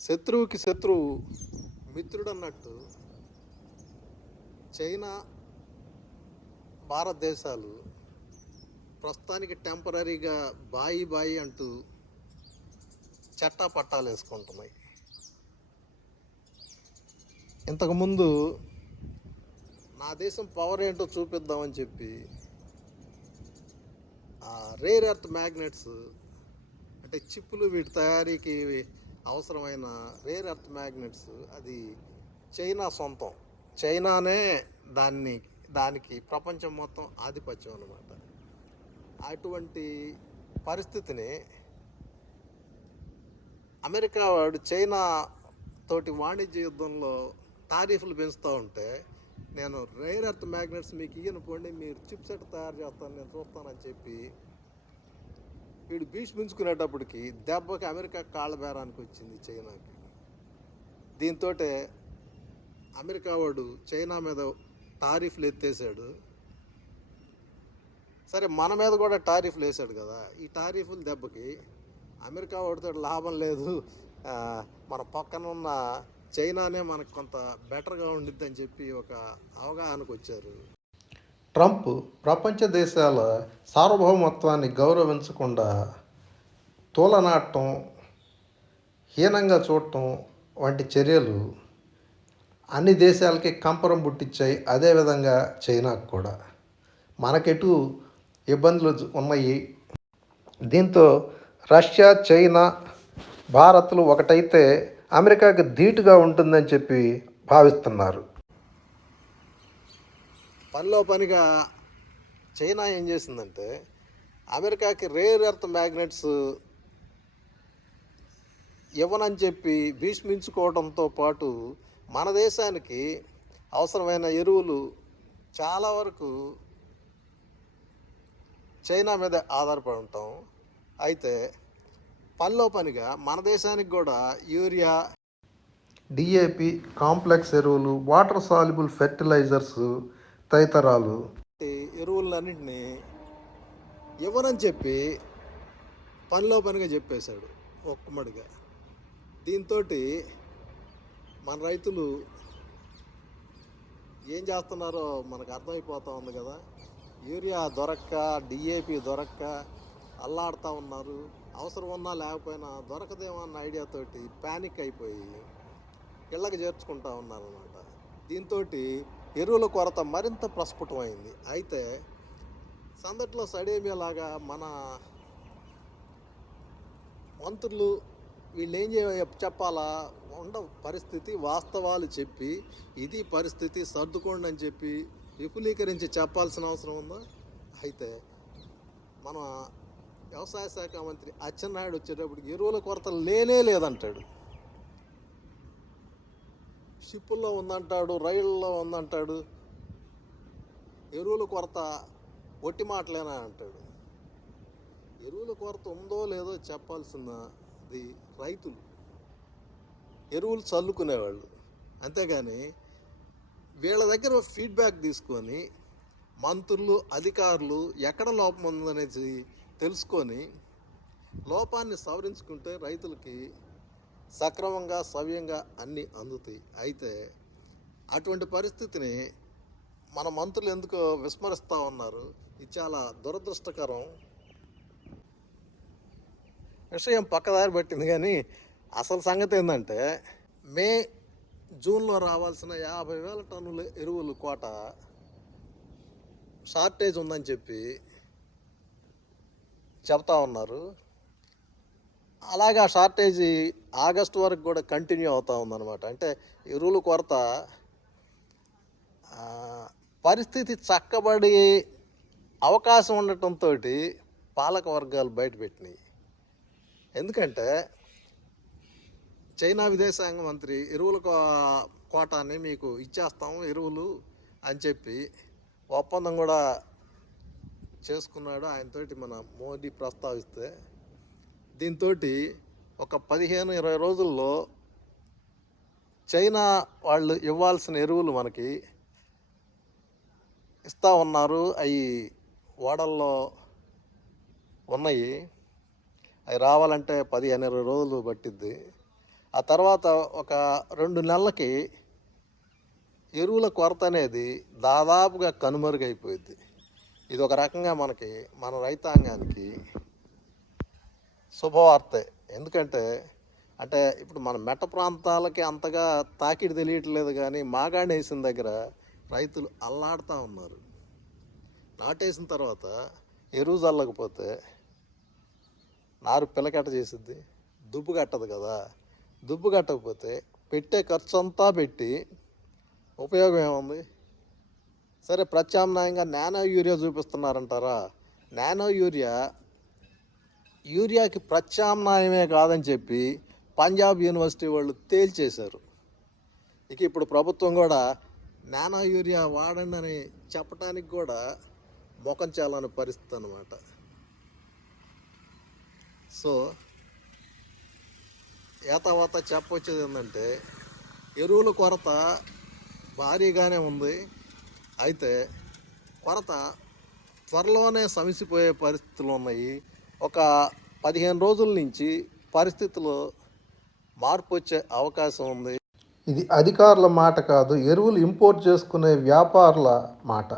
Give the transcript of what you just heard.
శత్రువుకి శత్రువు మిత్రుడు అన్నట్టు చైనా భారతదేశాలు ప్రస్తుతానికి టెంపరీగా బాయి బాయి అంటూ చట్టా పట్టాలు వేసుకుంటున్నాయి. ఇంతకుముందు నా దేశం పవర్ ఏంటో చూపిద్దామని చెప్పి రేర్ ఎర్త్ మ్యాగ్నెట్స్ అంటే చిప్పులు వీటి తయారీకి అవసరమైన రేర్ ఎర్త్ మ్యాగ్నెట్స్ అది చైనా సొంతం. చైనానే దాన్ని దానికి ప్రపంచం మొత్తం ఆధిపత్యం అనమాట అటువంటి పరిస్థితిని అమెరికా వాడు చైనా తోటి వాణిజ్య యుద్ధంలో తారీఫ్లు పెంచుతూ ఉంటే నేను రేర్ ఎర్త్ మ్యాగ్నెట్స్ మీకు ఇయ్యనుకోండి మీరు చిప్ సెట్ తయారు చేస్తాను నేను చూస్తానని చెప్పి వీడు భీష్మించుకునేటప్పటికి దెబ్బకి అమెరికా కాళ్ళ బేరానికి వచ్చింది చైనాకి. దీంతో అమెరికా వాడు చైనా మీద టారిఫ్లు ఎత్తేసాడు. సరే మన మీద కూడా టారిఫ్లు వేసాడు కదా. ఈ టారిఫ్లు దెబ్బకి అమెరికా వాడితో లాభం లేదు. మన పక్కన ఉన్న చైనానే మనకు కొంత బెటర్గా ఉండిద్దని చెప్పి ఒక అవగాహనకు వచ్చారు ట్రంప్ ప్రపంచ దేశాల సార్వభౌమత్వాన్ని గౌరవించకుండా తోలనాటం హీనంగా చూడటం వంటి చర్యలు అన్ని దేశాలకి కంపరం పుట్టించాయి. అదేవిధంగా చైనాకు కూడా. మనకెటు ఇబ్బందులు ఉన్నాయి? దీంతో రష్యా చైనా భారత్లు ఒకటైతే అమెరికాకి ధీటుగా ఉంటుందని చెప్పి భావిస్తున్నారు. పనిలో పనిగా చైనా ఏం చేసిందంటే అమెరికాకి రేర్ ఎర్త్ మ్యాగ్నెట్స్ ఇవ్వనని చెప్పి భీష్మించుకోవడంతో పాటు మన దేశానికి అవసరమైన ఎరువులు చాలా వరకు చైనా మీద ఆధారపడి ఉంటాం అయితే పనిలో పనిగా మన దేశానికి కూడా యూరియా డిఏపి కాంప్లెక్స్ ఎరువులు వాటర్ సాల్యుబుల్ ఫెర్టిలైజర్స్ తదితరాలు. ఎరువులన్నింటినీ ఇవ్వనని చెప్పి పనిలో పనిగా చెప్పేశాడు ఒక్కమడిగా దీంతో మన రైతులు ఏం చేస్తున్నారో మనకు అర్థమైపోతా ఉంది కదా. యూరియా దొరక్క డిఏపి దొరక్క అల్లాడుతూ ఉన్నారు. అవసరం ఉన్నా లేకపోయినా దొరకదేమో అన్న ఐడియాతోటి ప్యానిక్ అయిపోయి ఇళ్ళకి చేర్చుకుంటా ఉన్నారన్నమాట. దీంతో ఎరువుల కొరత మరింత ప్రస్ఫుటమైంది. అయితే సందట్లో సడేమియాలాగా మన మంత్రులు వీళ్ళు ఏం చేయ చెప్పాలా? ఉండ పరిస్థితి వాస్తవాలు చెప్పి ఇది పరిస్థితి సర్దుకోండి అని చెప్పి విపులీకరించి చెప్పాల్సిన అవసరం ఉందా? అయితే మన వ్యవసాయ శాఖ మంత్రి అచ్చెన్నాయుడు వచ్చేటప్పటికి ఎరువుల కొరత లేనే లేదంటాడు. షిప్పుల్లో ఉందంటాడు రైళ్ళలో ఉందంటాడు. ఎరువుల కొరత ఒట్టి మాటలేనా అంటాడు. ఎరువుల కొరత ఉందో లేదో చెప్పాల్సింది రైతులు. ఎరువులు చల్లుకునేవాళ్ళు. అంతేగాని వీళ్ళ దగ్గర ఫీడ్బ్యాక్ తీసుకొని మంత్రులు అధికారులు ఎక్కడ లోపం ఉందనేది తెలుసుకొని లోపాన్ని సవరించుకుంటే రైతులకి సక్రమంగా సవ్యంగా అన్నీ అందుతాయి. అయితే అటువంటి పరిస్థితిని మన మంత్రులు ఎందుకో విస్మరిస్తూ ఉన్నారు? ఇది చాలా దురదృష్టకరం. విషయం పక్కదారి పట్టింది కానీ అసలు సంగతి ఏంటంటే మే జూన్లో రావాల్సిన యాభై వేల టన్నుల ఎరువులు కోట షార్టేజ్ ఉందని చెప్పి చెప్తా ఉన్నారు. అలాగే ఆ షార్టేజ్ ఆగస్టు వరకు కూడా కంటిన్యూ అవుతూ ఉందన్నమాట. అంటే ఎరువుల కొరత పరిస్థితి చక్కబడి అవకాశం ఉండటంతో పాలక వర్గాలు బయటపెట్టినాయి ఎందుకంటే చైనా విదేశాంగ మంత్రి ఎరువుల కో- కోటాన్ని మీకు ఇచ్చేస్తాము ఎరువులు అని చెప్పి ఒప్పందం కూడా చేసుకున్నాడు. ఆయనతోటి మన మోదీ ప్రస్తావిస్తే దీంతో ఒక పదిహేను ఇరవై రోజుల్లో చైనా వాళ్ళు ఇవ్వాల్సిన ఎరువులు మనకి ఇస్తూ ఉన్నారు. అవి ఓడల్లో ఉన్నాయి. అవి రావాలంటే పదిహేను ఇరవై రోజులు పట్టిద్ది. ఆ తర్వాత ఒక రెండు నెలలకి ఎరువుల కొరత అనేది దాదాపుగా కనుమరుగైపోయింది ఇది ఒక రకంగా మనకి మన రైతాంగానికి శుభవార్తే. ఎందుకంటే అంటే ఇప్పుడు మన మెట్ట ప్రాంతాలకి అంతగా తాకిడి తెలియట్లేదు కానీ మాగాణి వేసిన దగ్గర రైతులు అల్లాడుతూ ఉన్నారు. నాటేసిన తర్వాత ఎరువు చల్లకపోతే నారు పిల్లకట్ట చేసిద్ది దుబ్బు కట్టదు కదా. దుబ్బు కట్టకపోతే పెట్టే ఖర్చు అంతా పెట్టి ఉపయోగం ఏముంది? సరే ప్రత్యామ్నాయంగా నానో యూరియా చూపిస్తున్నారంటారా? నానో యూరియా యూరియాకి ప్రత్యామ్నాయమే కాదని చెప్పి పంజాబ్ యూనివర్సిటీ వాళ్ళు తేల్చేశారు. ఇక ఇప్పుడు ప్రభుత్వం కూడా నానో యూరియా వాడండి అని చెప్పడానికి కూడా ముఖం చాలని పరిస్థితి అనమాట సో ఏతావాత చెప్పొచ్చేది ఏంటంటే ఎరువుల కొరత భారీగానే ఉంది. అయితే కొరత త్వరలోనే సమసిపోయే పరిస్థితులు ఉన్నాయి. ఒక పదిహేను రోజుల నుంచి పరిస్థితులు మార్పు వచ్చే అవకాశం ఉంది. ఇది అధికారుల మాట కాదు ఎరువులు ఇంపోర్ట్ చేసుకునే వ్యాపారుల మాట.